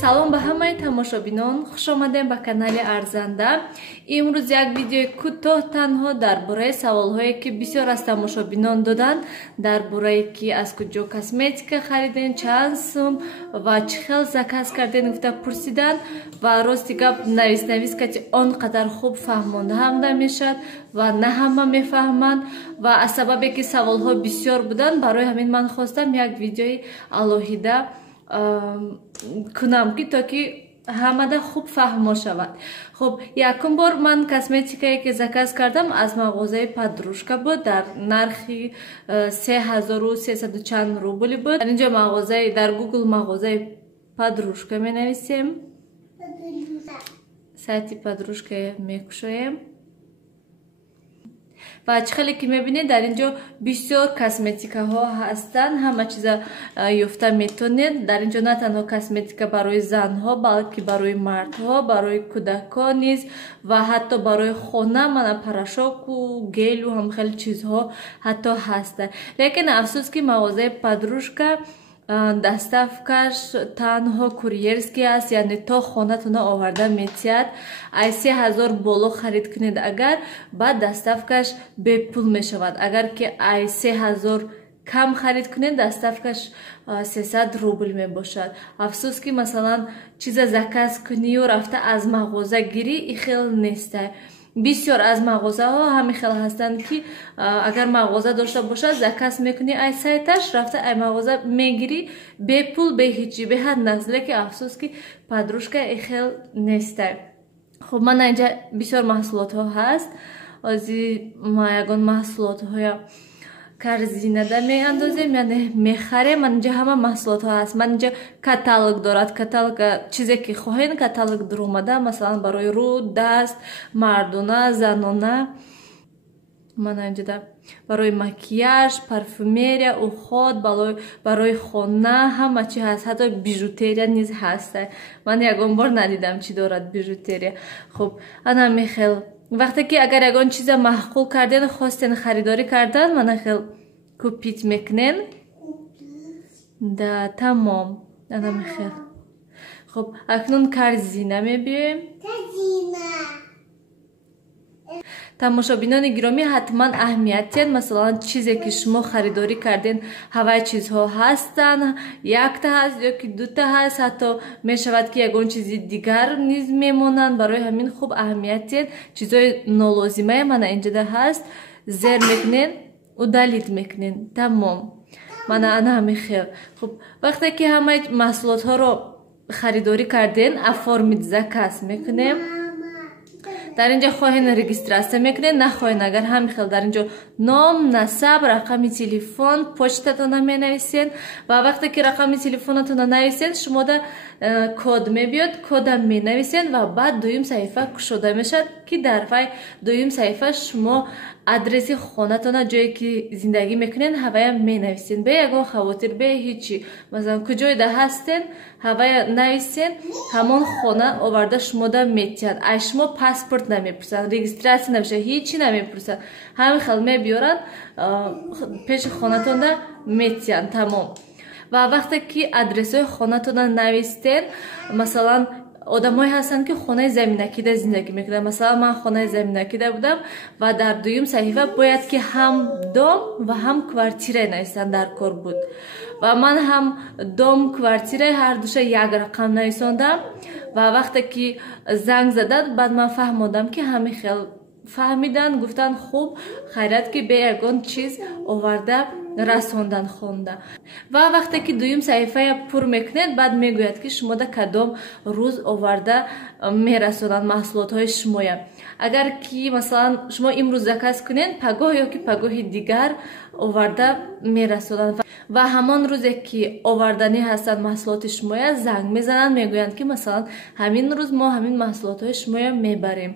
Салом ба ҳамаи тамошобинон, хуш омадем ба канали АРЗАНДА. Имрӯз як видеои кӯтоҳ танҳо дар бораи саволҳое ки бисёр аз тамошобинон доданд дар бораи ки аз куҷо косметика харидем, чанд сум ва чихел заказ кардем гуфта пурсиданд ва рости гап навис кати он қадар хуб фаҳмонда ҳам намешад ва на ҳама мефаҳманд ва аз сабабе ки саволҳо бисёр буданд барои ҳамин ман хостам як видеои алоҳида кунам ки то ки ҳамада хуб фаҳмо шавад. Хуб, якум бор ман косметикае ки заказ кардам аз мағозаи подружка буд дар нархи 3300 чанд рубли буд. Дар инҷо мағозаи дар Google мағозаи подружка менависем, сайти подружка мекушоем ва чихеле ки мебинед дар инҷо бисёр косметикаҳо ҳастанд, ҳама чиза ёфта метонед. Дар инҷо на танҳо косметика барои занҳо, балки барои мардҳо, барои кӯдакон низ ва ҳатто барои хона, мана порошоку, гелу ҳам хеле чизҳо ҳатто ҳаста. Лекин афсус ки мағозаи подружка доставкаш танҳо курьерский аст, яъне то хонатона оварда метиҳад. Ай 3000 боло харид кунед агар, баъд доставкаш бепул мешавад. Агар ки ай 3000 кам харид кунед, доставкаш 300 рубл мебошад. Афсус ки масалан чиза заказ кунию рафта аз мағоза гирӣ и хел нестай. Бисёр аз мағозаҳо ҳамин хел ҳастанд ки агар мағоза дошта бошад, заказ мекунӣ ай сайташ, рафта ай мағоза мегирӣ бепул, беҳичи, беҳад нақз. Лекин афсус ки подружка и хел нестай. Хуб, мана инҷа бисёр маҳсулотҳо ҳаст. Ози ма ягон маҳсулотҳоя корзинада меандозем, яъне мехарем. Ман инҷа ҳама маҳсулотҳо ҳаст. Ман инҷа каталог дорад. Каталог чизе ки хоҳед, каталог дар омада, масалан барои рӯ, даст, мардона, занона. Мана инҷа барои макияж, парфюмерия, уход, барои хона ҳама чи ҳаст. Ҳатто бижутерия низ ҳаст. Ман ягон бор надидам чи дорад бижутерия. Хуб, ана мехел вақте ки агар ягон чиза маҳқул карден, хостен харидорӣ кардан, мана хел купит мекунен. Да, тамом. Ана мехел. Хуб, акнун корзина мебиёем. тамошобинони гиромӣ ҳатман аҳамиятият. Масалан чизе ки шумо харидорӣ карден, ҳавай чизҳо ҳастанд, якта ҳаст ё ки дута ҳаст, ҳатто мешавад ки ягон чизи дигар низ мемонанд. Барои ҳамин хуб аҳамиятият. Чизҳои нолозимае мана инҷода ҳаст. Зер мекунен, удалит мекунен. Тамом. Мана ана ҳамин хел. Хуб, вақте ки ҳамаи маҳсулотҳоро харидорӣ карден, оформит заказ мекунем. Дар инҷо хоҳен регистрация мекунед, нахоҳен агар ҳамин хел дар инҷо ном, насаб, рақами телефон, почтатона менависен ва вақте ки рақами телефонатона нависен, шумода код мебиёд, кода менависен ва баъд дуюм саҳифа кушода мешад ки дар вай дуюм саҳифа шумо адреси хонатона, ҷое ки зиндагӣ мекунед, ҳавая менависен бе ягон хавотир, бе ҳичи. Масалан куҷоида ҳастен, ҳавая нависен, ҳамон хона оварда шумода метиҳад. Ай шумо паспорт намепурсанд, регистрация намешавад, ҳичи намепурсанд. ҳамин хел мебиёранд, пеши хонатонда метиҳанд. Тамом. Ва вақте ки адресҳои хонатона навистен, масалан одамҳое ҳастанд ки хонаи заминакида зиндагӣ мекунанд. Масалан ман хонаи заминакида будам ва дар дуюм саҳифа бояд ки ҳам дом ва ҳам квартира нависам дар кор буд. Ва ман ҳам дом, квартира ҳардуша як рақам нависондам ва вақте ки занг задад, баъд ман фаҳмодам ки ҳамин хел фаҳмиданд, гуфтанд хуб, хайрат ки бе ягон чиз оварда расондан хонда. Ва вақте ки дуюм саҳифая пур мекунед, баъд мегӯяд ки шумода кадом рӯз оварда мерасонанд маҳсулотҳои шумоя. Агар ки масалан шумо имрӯз заказ кунед, пагоҳ ё ки пагоҳи дигар оварда мерасонанд ва ҳамон рӯзе ки оварданӣ ҳастанд маҳсулоти шумоя, занг мезананд, мегӯянд ки масалан ҳамин рӯз мо ҳамин маҳсулотҳои шумоя мебарем.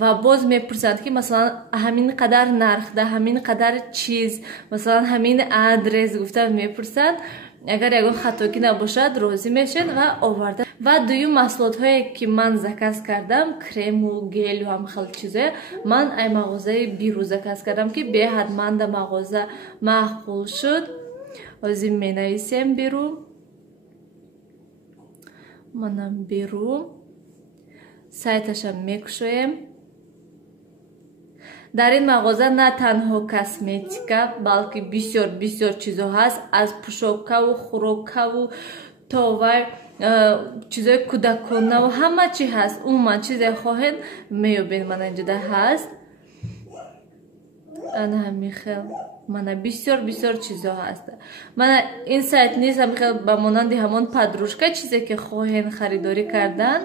Ва боз мепурсанд ки масалан ҳамин қадар нарх да, ҳамин қадар чиз, масалан ҳамин адрес гуфта мепурсанд. Агар ягон хатокӣ набошад, розӣ мешед ва оварда. Ва дуюм маҳсулотҳое ки ман заказ кардам, крему, гелу ҳам хел чизое, ман ай мағозаи бирӯ заказ кардам ки беҳадманда мағоза маъқул шуд. Озим менависем бирӯ. манам беру сайташам мекушоем. дар ин мағоза на танҳо косметика, балки бисёр чизо ҳаст. Аз пӯшокаву хӯрокаву то вай чизои кӯдаконаву ҳама чи ҳаст. Умуман чизе хоҳед меёбед. Мана инҷода ҳаст. Ана ҳамин хел мана бисёр чизо ҳаст. Мана ин сайт низ ҳамин хел ба монанди ҳамон подружка чизе ки хоҳен харидорӣ кардан.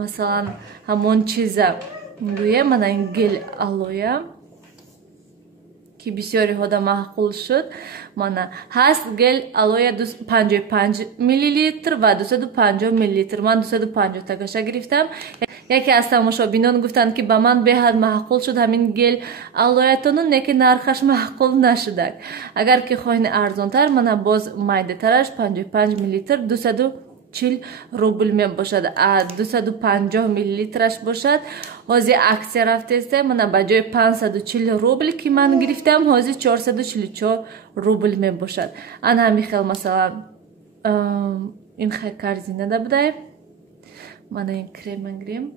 Масалан ҳамон чиза гӯем мана ин гел алоя ки бисёри ҳода маъқул шуд. Мана ҳаст гел алоя 55 миллилитр ва 250 миллилитр. Ман 250 тагаша гирифтам. Яке аз тамошобинон гуфтанд ки ба ман беҳад маъқул шуд ҳамин гел алоятону, неки нархаш маъқул нашудак. Агар ки хоҳед арзонтар, мана боз майдатараш 55 миллилитр 240 рубл мебошад. 250 миллилитраш бошад. ҳози аксия рафтеста. Мана ба ҷои 540 рубл ки ман гирифтам, ҳози 444 рубл мебошад. Ан ҳамин хел масалан ин хел корзина да будай. Мана ин крем гирем.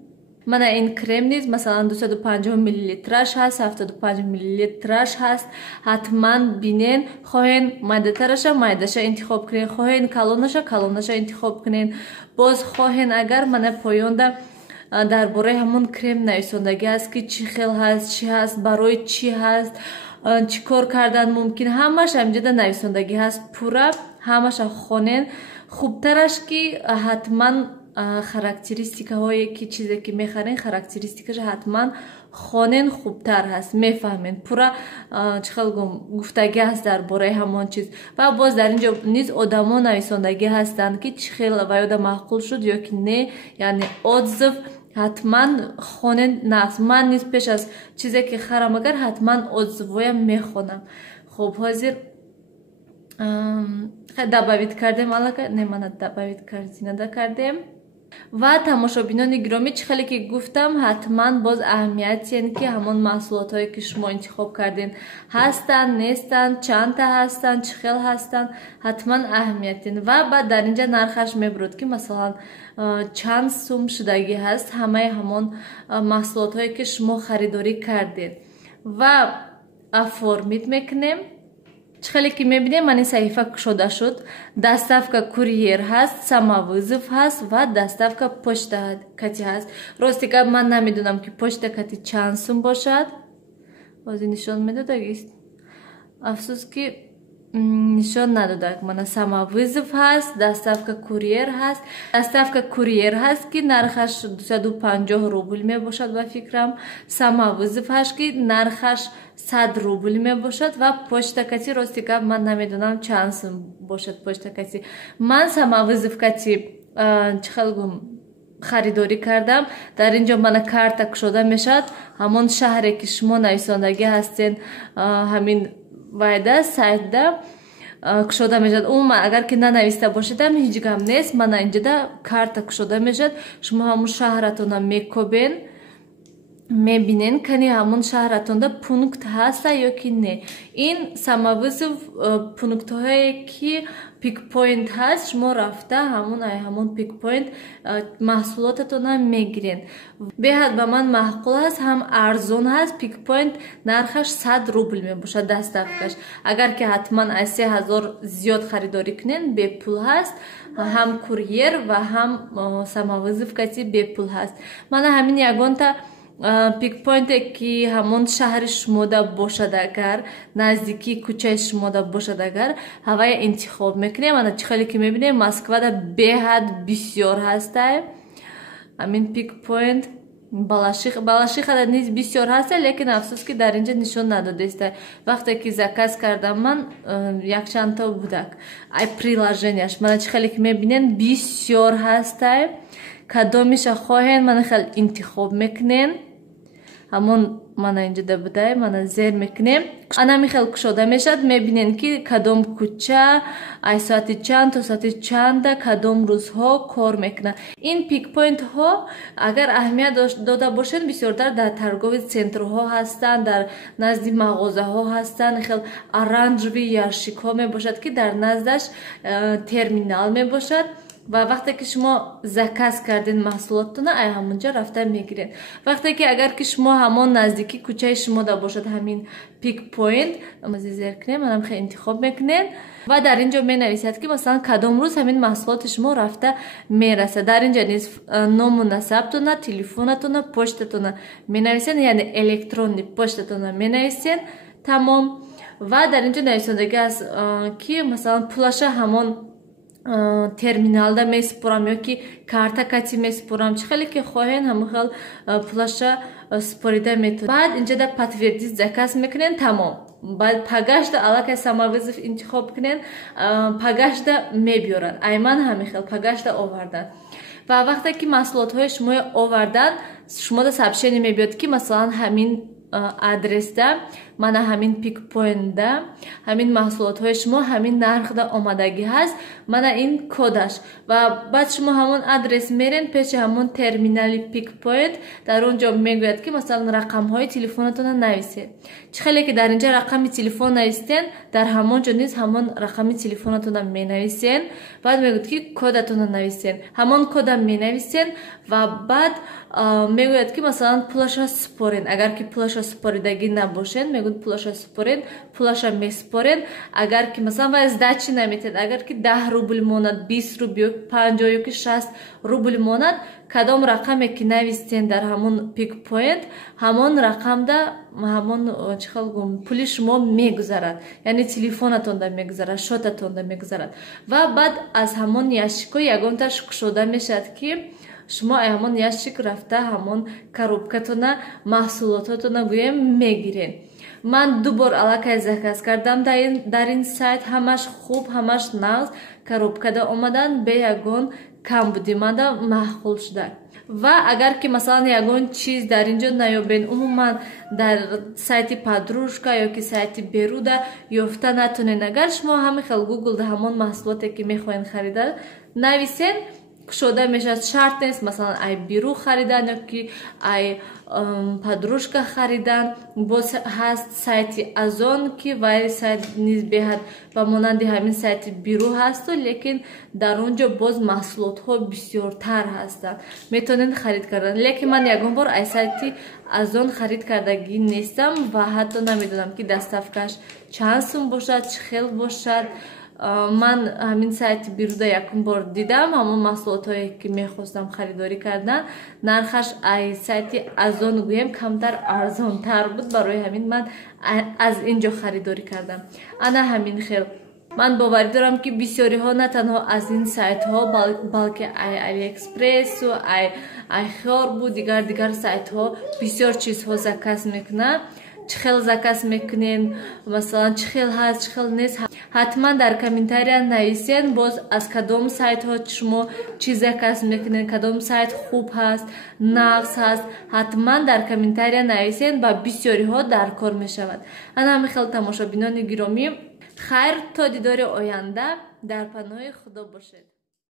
Мана ин крем низ масалан 250 миллилитраш ҳаст, 75 миллилитраш ҳаст. ҳатман бинен. хоҳен майдатараша майдаша интихоб кунен, хоҳен калонаша интихоб кунен. боз хоҳен агар мана поёнда дар бораи ҳамон крем нависондагӣ ҳаст ки чихел ҳаст, чӣ ҳаст, барои чӣ ҳаст, чӣ кор кардан мумкин, ҳамаш ҳамҷода нависондагӣ ҳаст. пурра ҳамаша хонен. хубтараш ки ҳатман характеристикаҳое ки чизе ки мехарен характеристикаша ҳатман хонен хубтар ҳаст, мефаҳмен. пурра чихел гуфтагӣ ҳаст дар бораи ҳамон чиз. ва боз дар инҷо низ одамо нависондагӣ ҳастанд ки чихел ва ёда маъқул шуд ё ки не, яъне отзыв ҳатман хонен нақс. ман низ пеш аз чизе ки харам агар ҳатман отзывоям мехонам. хуб ҳозир дабавид кардем аллака не мана дабавид корзинада кардем. ва тамошобинони гиромӣ, чихеле ки гуфтам ҳатман боз аҳамиятиян ки ҳамон маҳсулотҳое ки шумо интихоб карден ҳастанд, нестанд, чандта ҳастанд, чихел ҳастанд, ҳатман аҳамиятиян. ва баъд дар инҷа нархаш мебурад ки масалан чанд сум шудагӣ ҳаст ҳамаи ҳамон маҳсулотҳое ки шумо харидорӣ кардед. ва оформид мекунем. чихеле ки мебинем ман ин саҳифа кушода шуд. доставка курьер ҳаст, самовызов ҳаст ва доставка почта кати ҳаст. рости гап ман намедонам ки почта кати чанд сум бошад. ҳозир нишон медодагист? афсус ки нишон надодак. мана самовызов ҳаст, доставка курьер ҳаст. доставка курьер ҳаст ки нархаш 250 рубл мебошад ба фикрам. самовызов ҳаст ки нархаш 100 рубл мебошад. ва почта кати рости гап ман намедонам чанд сум бошад почта кати. ман самовызов кати чихел харидорӣ кардам. дар инҷо мана карта кушода мешавад. ҳамон шаҳре ки шумо нависондагӣ ҳастен ҳамин вайда сайтда кушода мешавад. умуман агар ки нанависта бошедам ҳеҷ гап нест. мана инҷода карта кушода мешавад. шумо ҳамон шаҳратона мекобен, мебинен кани ҳамон шаҳратонда пункт ҳаста ё ки не. ин самовызов пунктҳое ки пикпоинт ҳаст, шумо рафта ҳамон пикпоинт маҳсулотатона мегирен. беҳад ба ман маъқул ҳаст, ҳам арзон ҳаст. пикпоинт нархаш 100 рубл мебошад доставкаш. агар ки ҳатман аз 3000 зиёд харидорӣ кунен бепул ҳаст. ҳам курьер ва ҳам самовызов кати бепул ҳаст. мана ҳамин ягонта пикпоинте ки ҳамон шаҳри шумода бошад, агар наздикии кӯчаи шумода бошад, агар ҳавая интихоб мекунем. ана чихеле ки мебинем москвада беҳад бисёр ҳастай. ҳамин пикпоинт балашихада низ бисёр ҳаста, лекин афсус ки дар инҷа нишон надодестай. вақте ки заказ кардам ман якчандто будак ай приложенияш. мана чихеле ки мебинем бисёр ҳастай. кадомиша хоҳен мана хел интихоб мекунен. ҳамон мана инҷода будай мана зер мекунем. ана михел кушода мешад. мебинен ки кадом кӯча ай соати чанд то соати чанда кадом рӯзҳо кор мекунад. ин пикпоинтҳо агар аҳамият дода бошед бисёртар дар торгови центрҳо ҳастанд, дар назди мағозаҳо ҳастанд. хел оранҷови яшикҳо мебошад ки дар наздаш терминал мебошад. ва вақте ки шумо заказ кардин маҳсулоттона ай ҳамонҷа рафта мегирен. Вақте ки агар ки шумо ҳамон наздики кӯчаи шумода бошад ҳамин пик поинт зеркнем манам хе интихоб мекунен ва дар ин ҷо менависад ки масалан кадом рӯз ҳамин маҳсулоти шумо рафта мерасад. Дар ин ҷо низ ному насабтона, телефонатона, почтатона менависен, яъне электронни почтатона менависен. Тамом. ва дар ин ҷо нависондагӣ аст ки масалан пулаша ҳамон терминалда месупурам ё ки карта кати месупурам, чихеле ки хоҳен ҳамахел пулаша супорида метавонад. Баъд инҷа да подтвердить заказ мекунен. Тамом. Баъд пагашда аллакай самовызов интихоб кунен, пагашда мебиёрад. Айман ҳамихел пагашда овардан. Ва вақте ки маҳсулотҳои шумо овардан, шумода сообщение мебиёд ки масалан ҳамин адресда мана ҳамин пик поинтда ҳамин маҳсулотҳои шумо ҳамин нархда омадагӣ ҳаст, мана ин кодаш. Ва баъд шумо ҳамон адрес мерен пеши ҳамон терминали пик поинт. Дар он ҷо мегӯяд ки масалан рақамҳои телефонатона нависед. чихеле ки дар инҷа рақами телефон нависитен, дар ҳамон ҷо низ ҳамон рақами телефонатона менависен. Баъд мегӯяд ки кодатона нависен, ҳамон кода менависен ва баъд мегӯяд ки масалан пулаша супорен. Агар ки пулаша супоридагӣ набошен, мегӯяд пулаша супорен, пулаша месупорен. Агар ки масалан вай сдачи наметед, агар ки 10 рубл монад, 20 рубл, 50 ёки 60 рубл монад, кадом рақаме ки навистен дар ҳамон пик поинт, ҳамон рақамда ҳамон чихел гум пули шумо мегузарад, яъне телефонатонда мегузарад, шотатонда мегузарад. Ва баъд аз ҳамон ящикҳо ягонташ кушода мешавад ки шумо ҳамон ящик рафта ҳамон коробкатона маҳсулототона гӯем мегирен. Ман 2 бор аллакай заказ кардам дар ин сайт, ҳамаш хуб, ҳамаш нағз коробкада омадан, бе ягон камбудимада маҳқул шуда. Ва агар ки масалан ягон чиз дар ин ҷо наёбен, умуман дар сайти подружка ёки сайти беруда ёфта натонен, агар шумо ҳамихел гуглда ҳамон маҳсулоте ки мехоҳен харидан нависен, кушода мешавад. Шарт нест масалан ай беру харидан ёки ай подружка харидан. Боз ҳаст сайти азон ки вай сайт низ беҳад ба монанди ҳамин сайти беру ҳасту, лекин дар он ҷо боз маҳсулотҳо бисёртар ҳастанд, метавонед харид кардан. Лекин ман ягон бор ай сайти азон харид кардагӣ нестам ва ҳатто намедонам ки доставкаш чанд сум бошад, чӣ хел бошад. Ман ҳамин сайти беруда якум бор дидам, ҳамон маҳсулотҳое ки мехостам харидорӣ кардан, нархаш ай сайти азон гӯем камтар арзонтар буд, барои ҳамин ман аз ин ҷо харидорӣ кардам. Ана ҳамин хел. Ман боварӣ дорам ки бисёриҳо на танҳо аз ин сайтҳо, балки ай алиэкспрессу, ай хёрбу дигар сайтҳо бисёр чизҳо заказ мекунанд. чихел заказ мекунен, масалан чихел ҳаст, чихел нест, ҳатман дар комментария нависен боз аз кадом сайтҳо шумо чӣ заказ мекунен, кадом сайт хуб ҳаст, нағз ҳаст, ҳатман дар комментария нависен, ба бисёриҳо дар кор мешавад. ана ҳамихел тамошобинони гиромӣ, хайр то дидори оянда, дар паноҳи худо бошед.